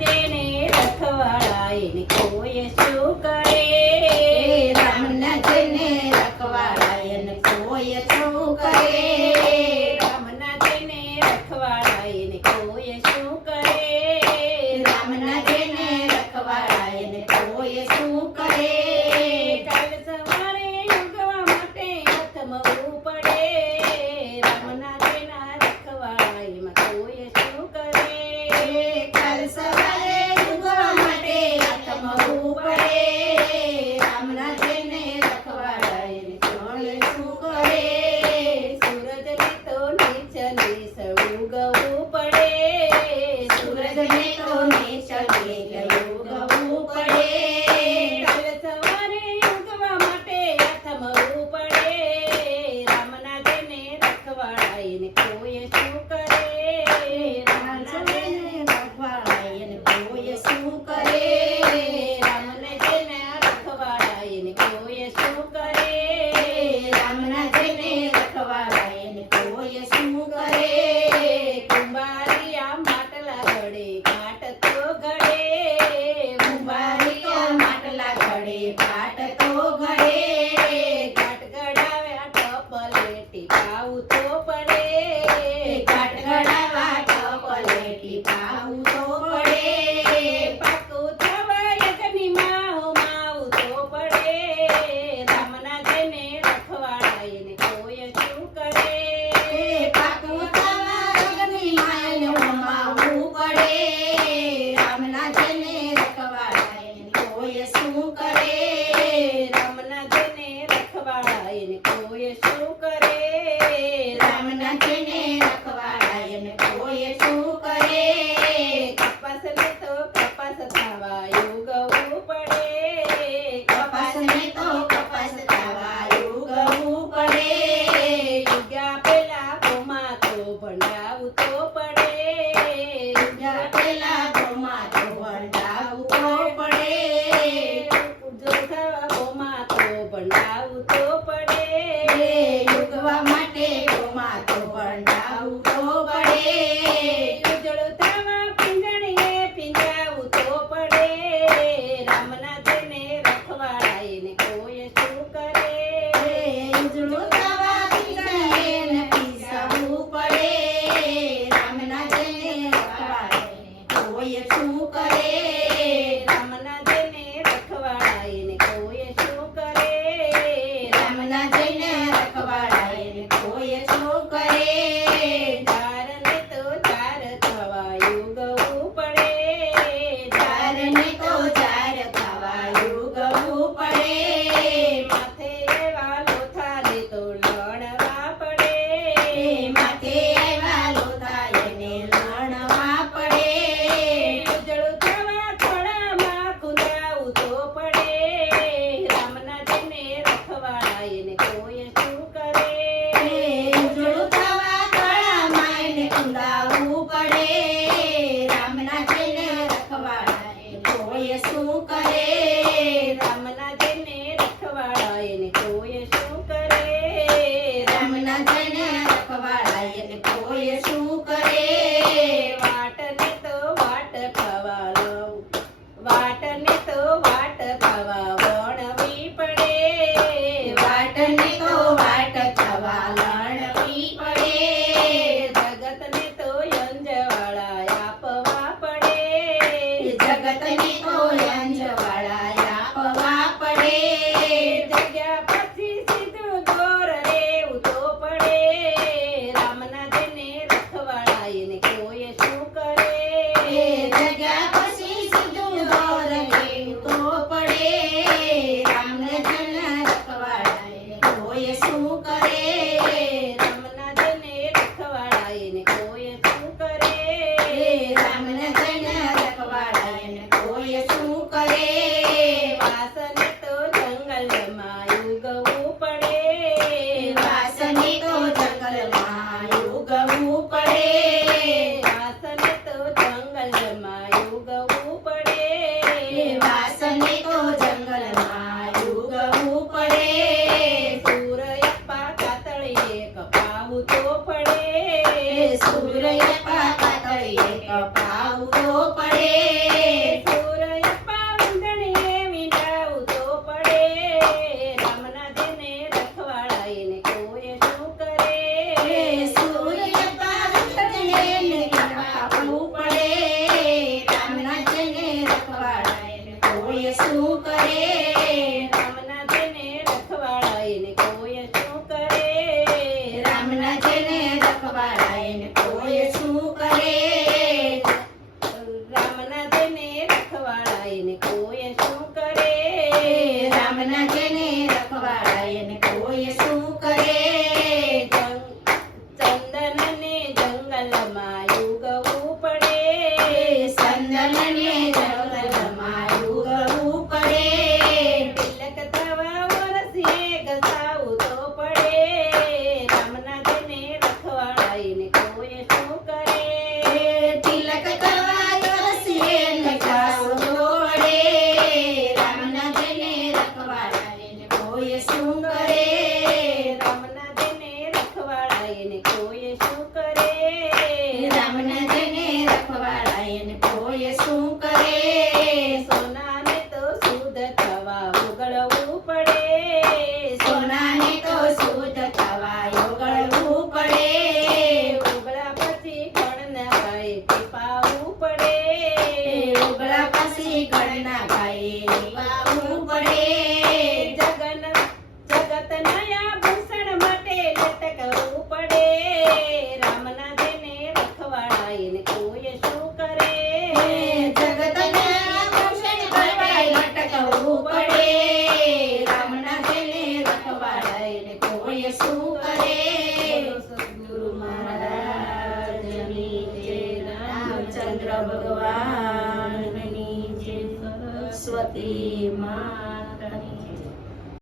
જેને રખવાળાએ કોઈ શું કરે? રામન જેને ને કોઈ શું કરે? રામન જેને ને ઉગવું પડે સૂરજને ઉગવા માટે આથમવું પડે રામના તેને રખવાડાઈને કોઈ શું કરે? ટીકાવું તો પડે કાટગડા હું કરે કોઈ શું કરે? રામના જેને રખવાળા એને કોઈ શું કરે? રામના જેને રખવાળા એને કોઈ શું કરે રામના જેને રખવાળા એને કોઈ કોઈ શું કરે? Sati Maa